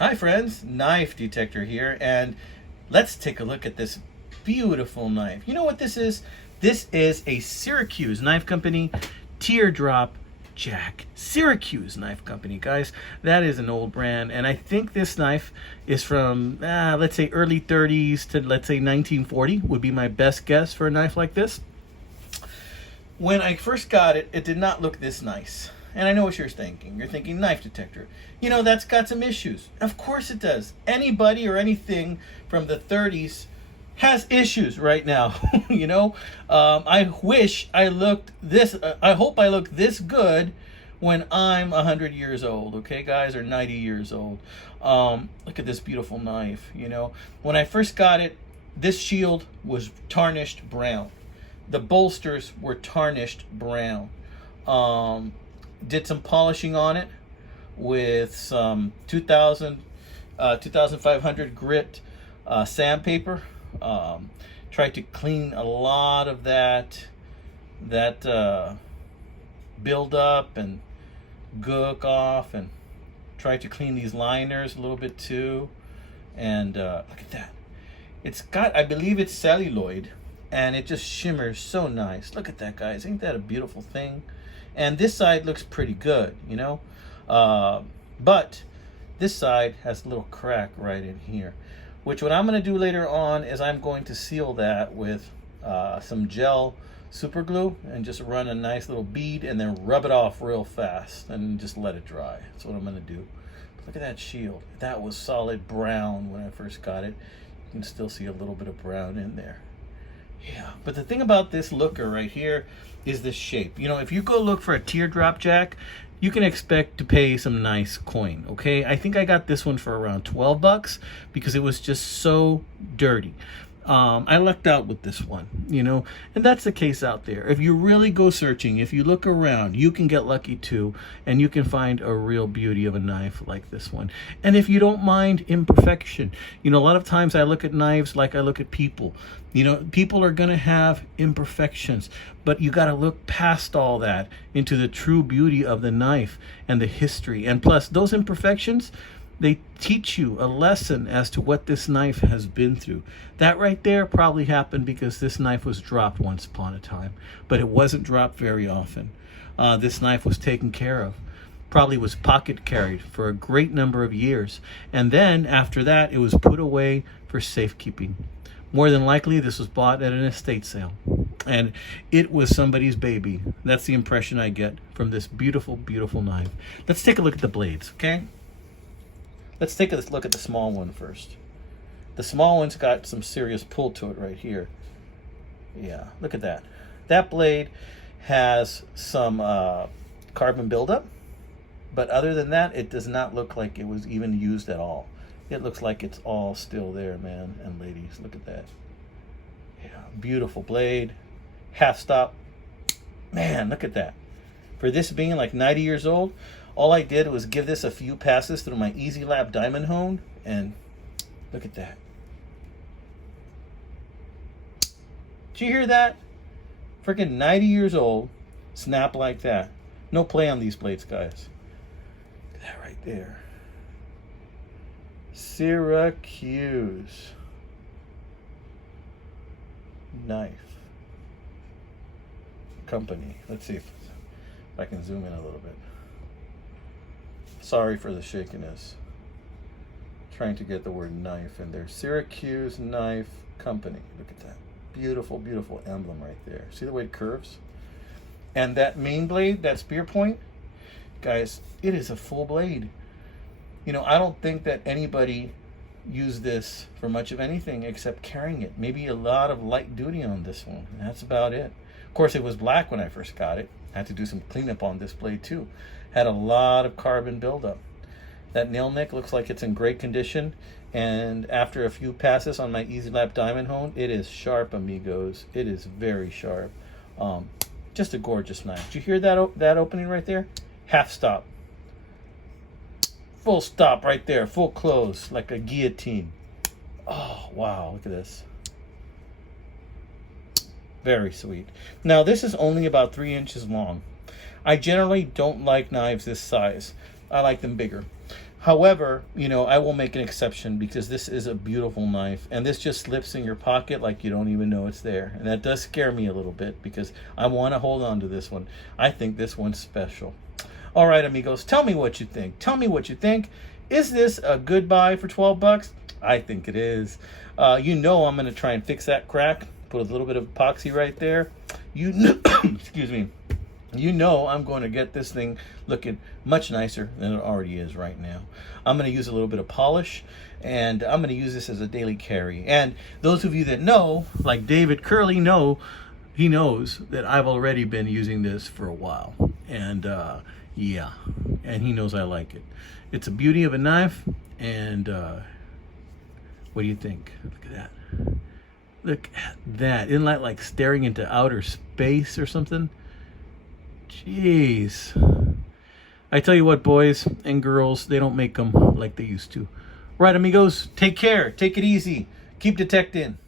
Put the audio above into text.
Hi friends, Knife Detector here, and let's take a look at this beautiful knife. You know what this is? This is a Syracuse Knife Company Teardrop Jack. Syracuse Knife Company, guys. That is an old brand, and I think this knife is from, let's say early 30s to, let's say 1940 would be my best guess for a knife like this. When I first got it, it did not look this nice. And I know what you're thinking. You're thinking, Knife Detector, you know, that's got some issues. Of course it does. Anybody or anything from the 30s has issues right now. You know, I wish I looked this, I hope I look this good when I'm 100 years old, okay, guys, or 90 years old. Look at this beautiful knife, you know. When I first got it, this shield was tarnished brown. The bolsters were tarnished brown. Did some polishing on it with some 2500 grit sandpaper. Tried to clean a lot of that build up and gook off, and tried to clean these liners a little bit too. And look at that. It's got, I believe it's celluloid, and it just shimmers so nice. Look at that, guys. Ain't that a beautiful thing? And this side looks pretty good, you know, but this side has a little crack right in here, which what I'm going to do later on is I'm going to seal that with some gel super glue and just run a nice little bead and then rub it off real fast and just let it dry. That's what I'm going to do. Look at that shield. That was solid brown when I first got it. You can still see a little bit of brown in there. Yeah, but the thing about this looker right here is the shape. You know, if you go look for a teardrop jack, you can expect to pay some nice coin, okay? I think I got this one for around 12 bucks because it was just so dirty. I lucked out with this one, you know, and that's the case out there. If you really go searching, if you look around, you can get lucky too, and you can find a real beauty of a knife like this one. And if you don't mind imperfection, you know, a lot of times I look at knives like I look at people. You know, people are going to have imperfections, but you got to look past all that into the true beauty of the knife and the history. And plus, those imperfections, they teach you a lesson as to what this knife has been through. That right there probably happened because this knife was dropped once upon a time, but it wasn't dropped very often. This knife was taken care of. Probably was pocket carried for a great number of years. And then after that, it was put away for safekeeping. More than likely, this was bought at an estate sale, and it was somebody's baby. That's the impression I get from this beautiful, beautiful knife. Let's take a look at the blades, okay? Let's take a look at the small one first. The small one's got some serious pull to it right here. Yeah, look at that. That blade has some carbon buildup, but other than that, it does not look like it was even used at all. It looks like it's all still there, man and ladies. Look at that. Yeah, beautiful blade. Half stop. Man, look at that. For this being like 90 years old, all I did was give this a few passes through my Easy Lap diamond hone, and look at that. Did you hear that? Freaking 90 years old, snap like that. No play on these blades, guys. Look at that right there. Syracuse Knife Company. Let's see if I can zoom in a little bit. Sorry for the shakiness. Trying to get the word knife in there. Syracuse Knife Company. Look at that. Beautiful, beautiful emblem right there. See the way it curves? And that main blade, that spear point, guys, it is a full blade. You know, I don't think that anybody used this for much of anything except carrying it. Maybe a lot of light duty on this one. And that's about it. Of course, it was black when I first got it. I had to do some cleanup on this blade too. Had a lot of carbon buildup. That nail nick looks like it's in great condition. And after a few passes on my Easy Lap diamond hone, it is sharp, amigos. It is very sharp. Just a gorgeous knife. Did you hear that opening right there? Half stop. Full stop right there, full close, like a guillotine. Oh, wow, look at this. Very sweet. Now, this is only about 3 inches long. I generally don't like knives this size. I like them bigger. However, you know, I will make an exception because this is a beautiful knife, and this just slips in your pocket like you don't even know it's there. And that does scare me a little bit because I want to hold on to this one. I think this one's special. All right, amigos, tell me what you think. Tell me what you think. Is this a good buy for 12 bucks? I think it is. You know I'm going to try and fix that crack. Put a little bit of epoxy right there. You know, excuse me. You know I'm going to get this thing looking much nicer than it already is right now. I'm going to use a little bit of polish, and I'm going to use this as a daily carry. And those of you that know, like David Curley, know, he knows that I've already been using this for a while. And yeah, and he knows I like it. It's a beauty of a knife, and what do you think? Look at that. Look at that. Isn't that like staring into outer space or something? Jeez. I tell you what, boys and girls, they don't make them like they used to. Right, amigos, take care. Take it easy. Keep detecting.